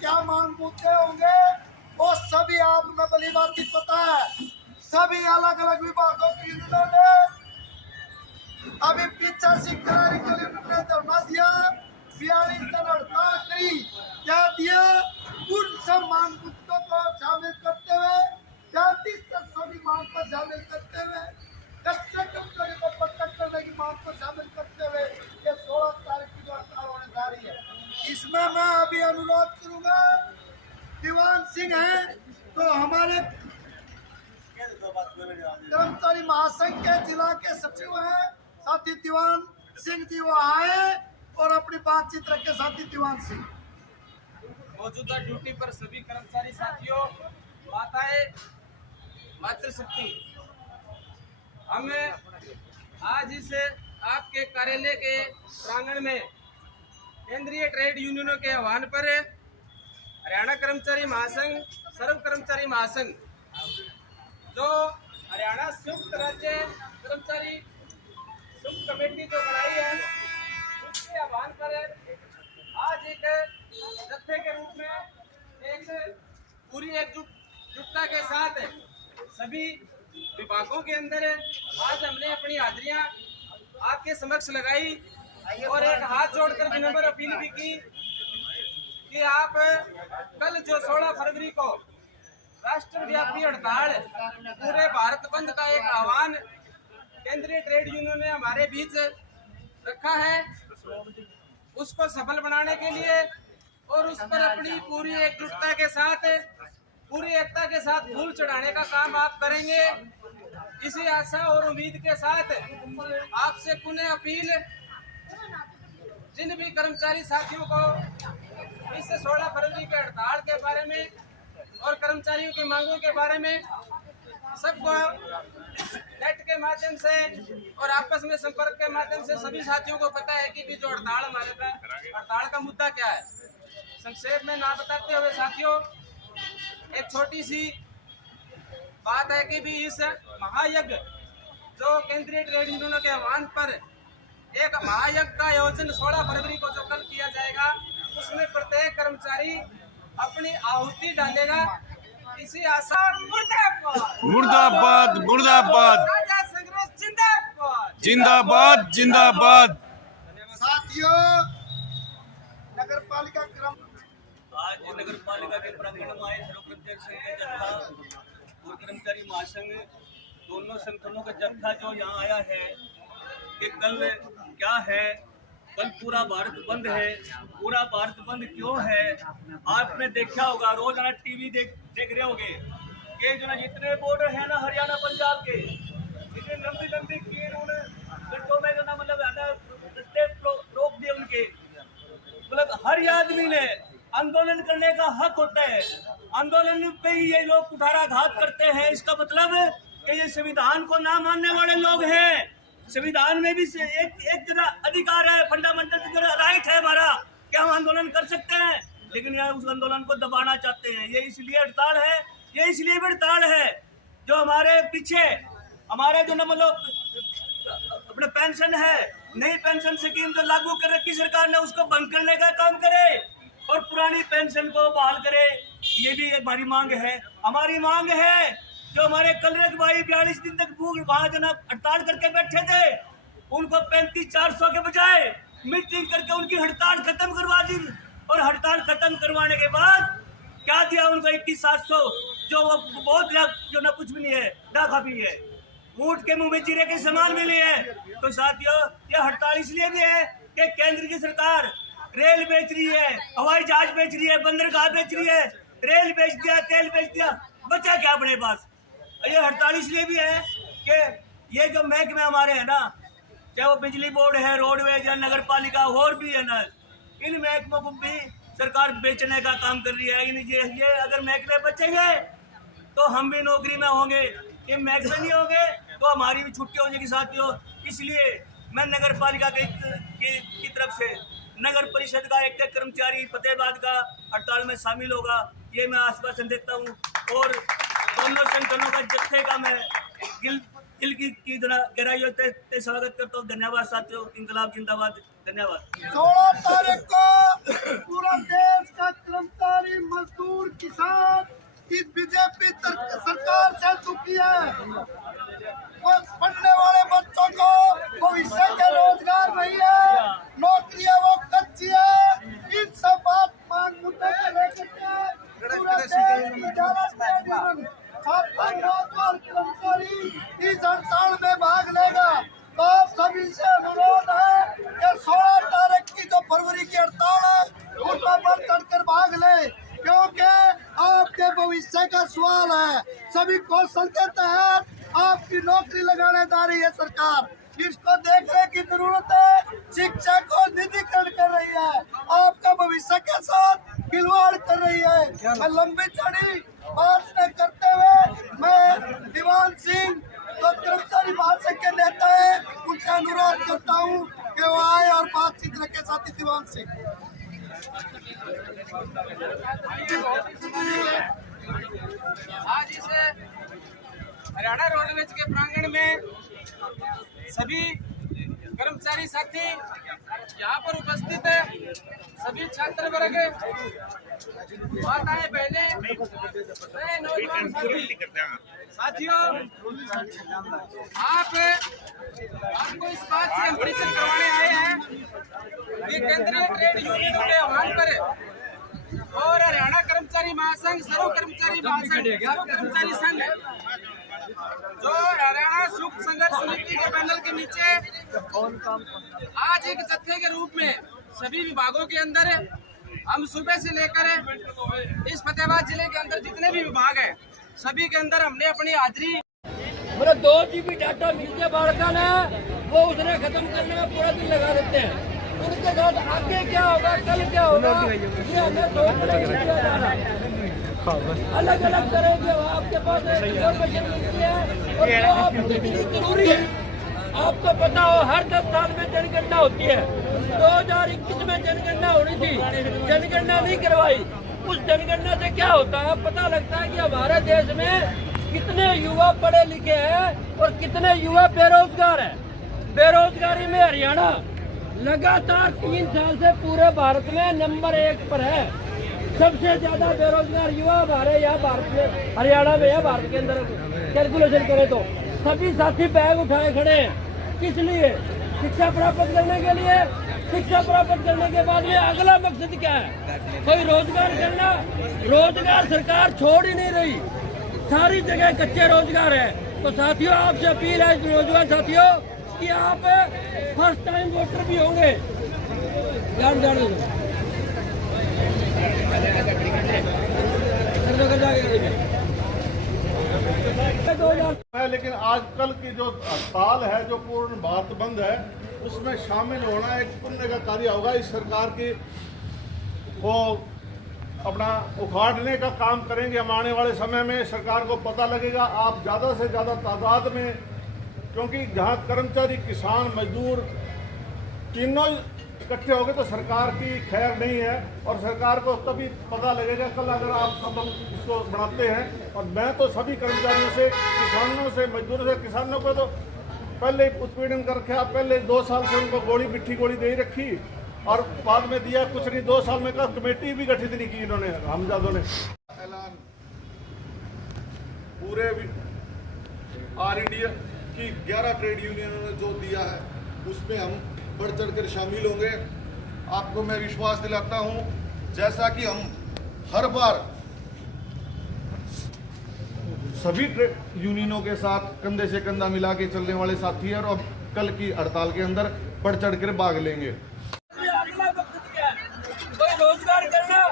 क्या मांग मुद्दे होंगे वो सभी आप में भली बात पता है। सभी अलग अलग विभागों की इन्होंने अभी 85 कराने के लिए उन्होंने धरना दिया, 42 दिन हड़ताल करी। क्या दिया? उन सब मांग मुद्दों को शामिल करते हुए 33% की मांग को शामिल करते हुए कच्चे कर्मचारी को प्रकट करने की मांग को शामिल करते हुए ये 16 तारीख की जो हड़ताल होने जा रही है, इसमें मैं अभी अनुरोध करूंगा। दीवान सिंह है तो हमारे कर्मचारी महासंघ के जिला के सचिव हैं साथी दीवान सिंह जी, वो आए और अपनी बातचीत रखे। साथी दीवान सिंह। मौजूदा ड्यूटी पर सभी कर्मचारी साथियों, माताएं, मातृशक्ति, हमें आज इस आपके कार्यालय के प्रांगण में केंद्रीय ट्रेड यूनियनों के आह्वान पर हरियाणा कर्मचारी महासंघ, सर्व कर्मचारी महासंघ, जो हरियाणा संयुक्त राज्य कर्मचारी संयुक्त कमेटी जो बनाई है, उसके आह्वान पर आज एक जत्थे के रूप में एक पूरी एकजुटता के साथ सभी विभागों के अंदर आज हमने अपनी हाजिरियां आपके समक्ष लगाई और एक हाथ जोड़कर विनम्र अपील भी की कि आप कल जो 16 फरवरी को राष्ट्रव्यापी हड़ताल पूरे भारत बंद का एक आह्वान केंद्रीय ट्रेड यूनियन ने हमारे बीच रखा है, उसको सफल बनाने के लिए और उस पर अपनी पूरी एकजुटता के साथ, पूरी एकता के साथ फूल चढ़ाने का काम आप करेंगे। इसी आशा और उम्मीद के साथ आपसे पुनः अपील, जिन भी कर्मचारी साथियों को इस 16 फरवरी के हड़ताल के बारे में और कर्मचारियों की मांगों के बारे में सबको नेट के माध्यम से और आपस में संपर्क के माध्यम से सभी साथियों को पता है कि जो हड़ताल हमारे का हड़ताल का मुद्दा क्या है। संक्षेप में ना बताते हुए साथियों, एक छोटी सी बात है कि भी इस महायज्ञ जो केंद्रीय ट्रेड यूनियनों के आह्वान पर एक महायज्ञ का आयोजन 16 फरवरी को जो कल किया जाएगा, उसमें प्रत्येक कर्मचारी अपनी आहुति डालेगा। इसी आशा मुर्दाबाद मुर्दाबाद जिंदाबाद जिंदाबाद जिंदाबाद। साथियों, नगर पालिका आज नगर पालिका के प्रांगण में आए सर्व कर्मचारी संघ के जत्था और कर्मचारी महासंघ दोनों संगठनों का जत्था जो यहाँ आया है कि कल क्या है, कल पूरा भारत बंद है। पूरा भारत बंद क्यों है? आपने देखा होगा, रोज ना टीवी देख रहे होंगे कि जो ना जितने बॉर्डर है ना हरियाणा पंजाब के, इतने लंबी लंबी कील उन गड्ढों में जो ना मतलब है ना रोक दिए उनके। मतलब हर आदमी ने आंदोलन करने का हक होता है, आंदोलन पे ही ये लोग कुठाराघात करते हैं। इसका मतलब कि ये संविधान को ना मानने वाले लोग हैं। संविधान में भी एक अधिकार है, फंडामेंटल राइट है हमारा कि हम आंदोलन कर सकते हैं, लेकिन यार उस आंदोलन को दबाना चाहते हैं। ये इसलिए हड़ताल है, ये इसलिए भी हड़ताल है जो हमारे पीछे हमारे जो न मतलब अपने पेंशन है, नई पेंशन स्कीम जो लागू कर रखी सरकार ने, उसको बंद करने का काम करे और पुरानी पेंशन को बहाल करे। ये भी एक हमारी मांग है। हमारी मांग है जो हमारे कलरज भाई 42 दिन तक भूख वहां जो हड़ताल करके बैठे थे, उनको 35,400 के बजाय मीटिंग करके उनकी हड़ताल खत्म करवा दी। और हड़ताल खत्म करवाने के बाद क्या दिया उनको? 21,700, जो वो बहुत जो ना कुछ भी नहीं है, डाका भी है, ऊँट के मुंह में जीरे के सामान मिले हैं। तो साथियों, ये हड़ताल इसलिए भी है कि केंद्र की सरकार रेल बेच रही है, हवाई जहाज बेच रही है, बंदरगाह बेच रही है, रेल बेच दिया, तेल बेच दिया, बचा क्या अपने पास? ये हड़ताल इसलिए भी है कि ये जो महकमे हमारे हैं ना, चाहे वो बिजली बोर्ड है, रोडवेज या नगर पालिका और भी है ना, इन महकमों को भी सरकार बेचने का काम कर रही है। ये अगर महकमे बचेंगे तो हम भी नौकरी में होंगे, ये महकमे नहीं होंगे तो हमारी भी छुट्टी हो जाएगी साथियों। इसलिए मैं नगर पालिका की तरफ से नगर परिषद का एक कर्मचारी फतेहाबाद का हड़ताल में शामिल होगा, ये मैं आश्वासन देता हूँ। और दोनों संगठनों का जत्थे का मैं दिल की गहराइयों से स्वागत करता हूँ। धन्यवाद साथियों। इंकलाब जिंदाबाद। धन्यवाद। 16 तारीख को पूरा देश का कर्मचारी, मजदूर, किसान इस बीजेपी सरकार से चुकी है। वो पढ़ने वाले बच्चों को भविष्य के रोजगार नहीं है, नौकरियां वो कच्ची है। इन सब बात मांग मुद्दे को लेकर पूरा देश की जागरूकता छात्र, नौजवान, कर्मचारी इस हड़ताल में भाग लेगा। तो आप सभी से अनुरोध है कि 16 तारीख की जो फरवरी की हड़ताल है उसमें बढ़ चढ़कर भाग ले, क्योंकि आपके भविष्य का सवाल है। सभी कौशल के तहत आपकी नौकरी लगाने जा रही है सरकार, इसको देखने की जरूरत है। शिक्षा को निजीकरण कर रही है, आपका भविष्य के साथ खिलवाड़ कर रही है। मैं लंबी चौड़ी बात न करते हुए मैं दीवान सिंह जो कर्मचारी महासंघ के नेता है उनसे अनुरोध करता हूँ कि वो आए और बातचीत रखे। साथी दीवान सिंह। आज इस हरियाणा रोडवेज के प्रांगण में सभी कर्मचारी साथी यहाँ पर उपस्थित है, सभी छात्र वर्ग, माताएं, बहनें, नौजवान साथियों, आपको इस बात से हम परिचित करवाने आए हैं कि केंद्रीय ट्रेड यूनियनों के आह्वान पर और हरियाणा कर्मचारी महासंघ, सर्व कर्मचारी महासंघ, सर्व कर्मचारी संघ जो हरियाणा सुख संघर्ष समिति के बैनर के नीचे आज एक जत्थे के रूप में सभी विभागों के अंदर हम सुबह से लेकर इस फतेहाबाद जिले के अंदर जितने भी विभाग है सभी के अंदर हमने अपनी हाजिरी। मेरा 2 GB डाटा मिलते बालका ने वो उसने खत्म करने में पूरा दिन लगा देते हैं। उनके साथ आगे क्या होगा, कल क्या होगा, ये हमें सोचना ही नहीं आ रहा। अलग अलग तरह के आपके पास इन्फॉर्मेशन मिलती है और वो आपको कितनी जरूरी है। आपको पता हो हर 10 साल में जनगणना होती है। 2021 में जनगणना होनी थी, जनगणना नहीं करवाई। उस जनगणना से क्या होता है, पता लगता है कि हमारे देश में कितने युवा पढ़े लिखे हैं और कितने युवा बेरोजगार हैं। बेरोजगारी में हरियाणा लगातार 3 साल से पूरे भारत में नंबर 1 पर है। सबसे ज्यादा बेरोजगार युवा हमारे यहाँ भारत में, हरियाणा में है। भारत के अंदर कैलकुलेशन करें तो सभी साथी बैग उठाए खड़े हैं। किस लिए? शिक्षा प्राप्त करने के लिए। शिक्षा प्राप्त करने के बाद में अगला मकसद क्या है? कोई रोजगार करना। रोजगार सरकार छोड़ ही नहीं रही, सारी जगह कच्चे रोजगार है। तो साथियों आपसे अपील है नौजवान साथियों कि आप फर्स्ट टाइम वोटर भी होंगे। लेकिन आजकल की जो हड़ताल है, जो पूर्ण भारत बंद है, उसमें शामिल होना एक पुण्य का कार्य होगा। इस सरकार की को अपना उखाड़ने का काम करेंगे। हम आने वाले समय में सरकार को पता लगेगा, आप ज़्यादा से ज़्यादा तादाद में, क्योंकि जहाँ कर्मचारी, किसान, मजदूर तीनों इकट्ठे हो गए तो सरकार की खैर नहीं है और सरकार को तभी पता लगेगा कल अगर आप सब इसको बढ़ाते हैं। और मैं तो सभी कर्मचारियों से, किसानों से, मजदूरों से, किसानों को तो पहले उत्पीड़न कर रखा। पहले 2 साल से उनको गोली, मिट्टी गोली दे रखी और बाद में दिया कुछ नहीं। 2 साल में का कमेटी भी गठित नहीं की इन्होंने, हमजादों ने। ऐलान पूरे ऑल इंडिया की 11 ट्रेड यूनियनों ने जो दिया है उसमें हम बढ़ चढ़ कर शामिल होंगे। आपको मैं विश्वास दिलाता हूं, जैसा कि हम हर बार सभी ट्रेड यूनियनों के साथ कंधे से कंधा मिला के चलने वाले साथी हैं और कल की हड़ताल के अंदर बढ़ चढ़ कर भाग लेंगे। अगला मकसद क्या है? कोई रोजगार करना।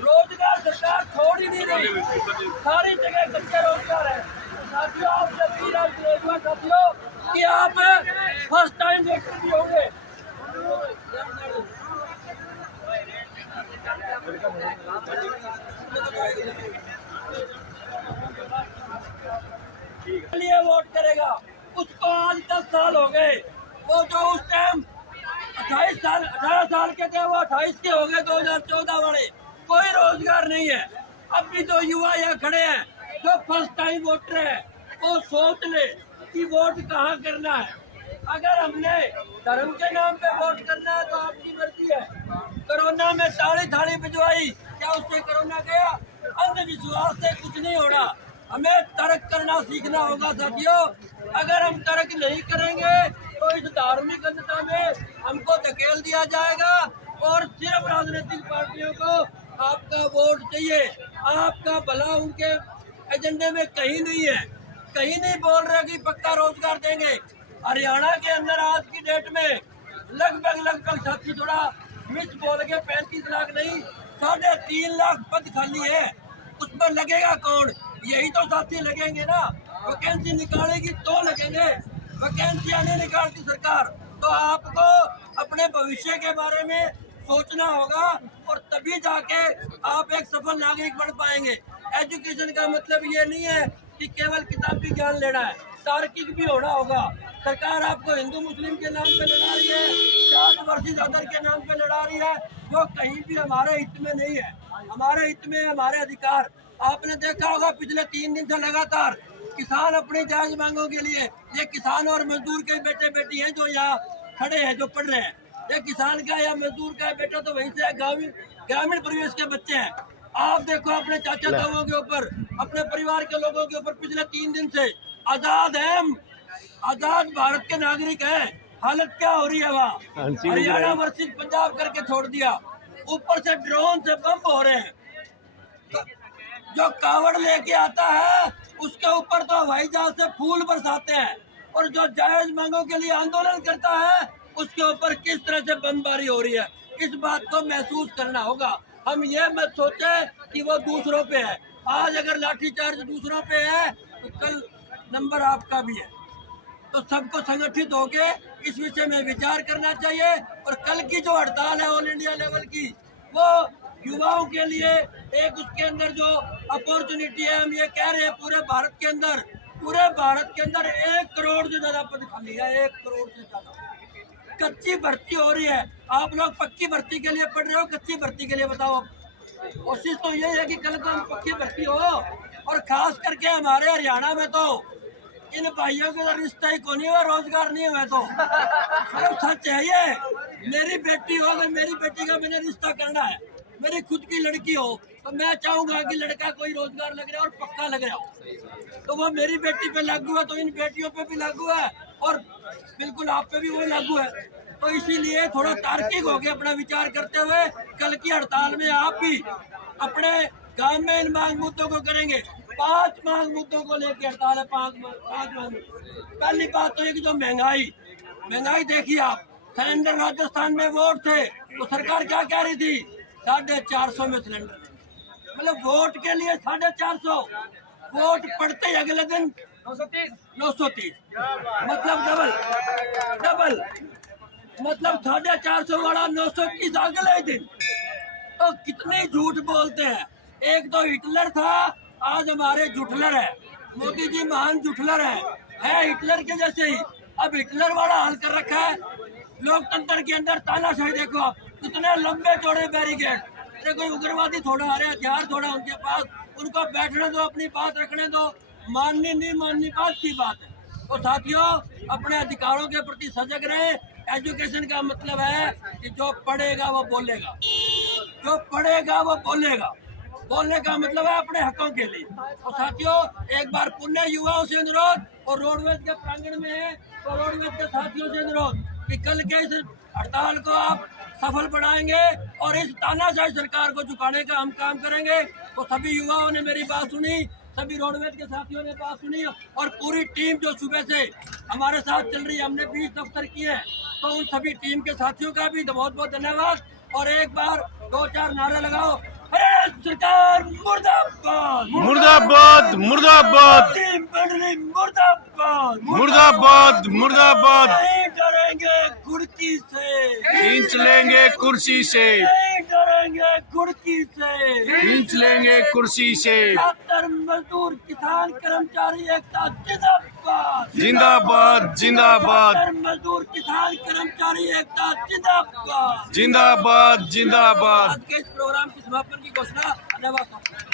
रोजगार सरकार छोड़ ही नहीं रही, सारी जगह कच्चे रोजगार है। साथियों आपसे अपील है नौजवान साथियों कि आप फर्स्ट टाइम वोटर भी होंगे। लिए वोट करेगा, उसको आज 10 साल हो गए। वो जो उस साल 18 साल के थे, वो 28 के हो गए 2014 वाले। कोई रोजगार नहीं है। अब भी जो युवा यहाँ खड़े हैं, जो फर्स्ट टाइम वोटर है, वो सोच ले कि वोट कहाँ करना है। अगर हमने धर्म के नाम पे वोट करना है तो आपकी मर्जी है। कोरोना में ताली थाली भिजवाई, क्या उससे कोरोना गया? अंधविश्वास से कुछ नहीं हो रहा। हमें तर्क करना सीखना होगा साथियों। अगर हम तर्क नहीं करेंगे तो इस धार्मिक अंधता में हमको धकेल दिया जाएगा। और सिर्फ राजनीतिक पार्टियों को आपका वोट चाहिए। आपका भला उनके एजेंडे में कहीं नहीं है। कहीं नहीं बोल रहे कि पक्का रोजगार देंगे। हरियाणा के अंदर आज की डेट में लगभग साथी थोड़ा मिस बोल के 35 लाख नहीं 3.5 लाख पद खाली है। उसमें लगेगा कौन? यही तो साथी लगेंगे ना। वैकेंसी निकालेगी तो लगेंगे। वैकेंसियां नहीं निकालती सरकार, तो आपको अपने भविष्य के बारे में सोचना होगा और तभी जाके आप एक सफल नागरिक बन पाएंगे। एजुकेशन का मतलब ये नहीं है कि केवल किताबी ज्ञान लेना है, तार्किक भी होना होगा। सरकार आपको हिंदू मुस्लिम के नाम पे लड़ा रही है, जाट वर्सेस अदर के नाम पे लड़ा रही है, जो कहीं भी हमारे हित में नहीं है। हमारे हित में हमारे अधिकार। आपने देखा होगा पिछले 3 दिन से लगातार किसान अपनी जायज मांगों के लिए, ये किसान और मजदूर के बेटे बेटी हैं जो यहाँ खड़े हैं, जो पढ़ रहे हैं। ये किसान का या मजदूर का बेटा तो वहीं से ग्रामीण परिवेश के बच्चे हैं। आप देखो अपने चाचा ताऊओं के ऊपर, अपने परिवार के लोगों के ऊपर पिछले 3 दिन से आजाद है, आजाद भारत के नागरिक हैं। हालत क्या हो रही है वहाँ? हरियाणा वर्सेस पंजाब करके छोड़ दिया। ऊपर से ड्रोन से बम हो रहे हैं। जो कावड़ लेके आता है उसके ऊपर तो हवाई जहाज से फूल बरसाते हैं, और जो जायज मांगों के लिए आंदोलन करता है उसके ऊपर किस तरह से बमबारी हो रही है। इस बात को महसूस करना होगा। हम ये मत सोचे कि वो दूसरों पे है। आज अगर लाठीचार्ज दूसरों पे है तो कल नंबर आपका भी है। तो सबको संगठित होके इस विषय में विचार करना चाहिए। और कल की जो हड़ताल है ऑल इंडिया लेवल की, वो युवाओं के लिए एक उसके अंदर जो अपॉर्चुनिटी है। हम ये कह रहे हैं पूरे भारत के अंदर 1 करोड़ से ज्यादा पद खाली है। 1 करोड़ से ज्यादा कच्ची भर्ती हो रही है। आप लोग पक्की भर्ती के लिए पढ़ रहे हो, कच्ची भर्ती के लिए बताओ। कोशिश तो ये है कि कल को हम पक्की भर्ती हो। और खास करके हमारे हरियाणा में तो इन भाइयों का रिश्ता ही को नहीं हुआ, रोजगार नहीं हुआ। तो सच है ये। मेरी बेटी हो, अगर मेरी बेटी का मैंने रिश्ता करना है, मेरी खुद की लड़की हो, तो मैं चाहूंगा कि लड़का कोई रोजगार लग रहा है और पक्का लग रहा हो। तो वो मेरी बेटी पे लागू है तो इन बेटियों पे भी लागू है, और बिल्कुल आप पे भी वो लागू है। तो इसीलिए थोड़ा तार्किक होकर अपना विचार करते हुए कल की हड़ताल में आप भी अपने गांव में इन मांग मुद्दों को करेंगे। 5 मांग मुद्दों को लेकर हड़ताल है। 5 मांग। पहली बात तो ये कि जो महंगाई देखिए आप। सिलेंडर राजस्थान में वोट थे तो सरकार क्या कह रही थी? 450 में सिलेंडर। मतलब वोट के लिए 450, वोट पड़ते ही अगले दिन 930। मतलब डबल। मतलब 450 वाला 930 अगले ही दिन। तो कितने झूठ बोलते हैं। एक तो हिटलर था, आज हमारे जुटलर है। मोदी जी महान जुटलर है हिटलर के जैसे ही। अब हिटलर वाला हाल कर रखा है। लोकतंत्र के अंदर तानाशाही देखो आप, कितने लंबे चौड़े बैरिकेड। कोई उग्रवादी थोड़ा आ रहे, हथियार थोड़ा उनके पास, उनको बैठने दो, अपनी बात रखने दो। माननी नहीं माननी बात की बात है। तो साथियों, अपने अधिकारों के प्रति सजग रहे। एजुकेशन का मतलब है कि जो पढ़ेगा वो बोलेगा, जो पढ़ेगा वो बोलेगा। बोलने का मतलब है अपने हकों के लिए। तो साथियों, एक बार पुनः युवाओं से अनुरोध, और रोडवेज के प्रांगण में है तो रोडवेज के साथियों से अनुरोध कि कल के इस हड़ताल को आप सफल बनाएंगे और इस तानाशाही सरकार को झुकाने का हम काम करेंगे। तो सभी युवाओं ने मेरी बात सुनी, सभी रोडवेज के साथियों ने बात सुनी, और पूरी टीम जो सुबह से हमारे साथ चल रही है, हमने 20 दफ्तर किए हैं, तो उन सभी टीम के साथियों का भी बहुत बहुत धन्यवाद। और एक बार 2-4 नारे लगाओ। अरे सरकार मुर्दाबाद, मुर्दाबाद, मुर्दाबाद, मुर्दाबाद, मुर्दाबाद, मुर्दाबाद। नहीं डरेंगे कुर्सी से, खींच लेंगे कुर्सी से, नहीं करेंगे कुर्सी से, खींच लेंगे कुर्सी से। छात्र मजदूर किसान कर्मचारी एकता जिंदाबाद, जिंदाबाद जिंदाबाद छात्र मजदूर किसान कर्मचारी एकता जिंदाबाद। जिंदाबाद जिंदाबाद। आज के इस प्रोग्राम के समापन की घोषणा धन्यवाद।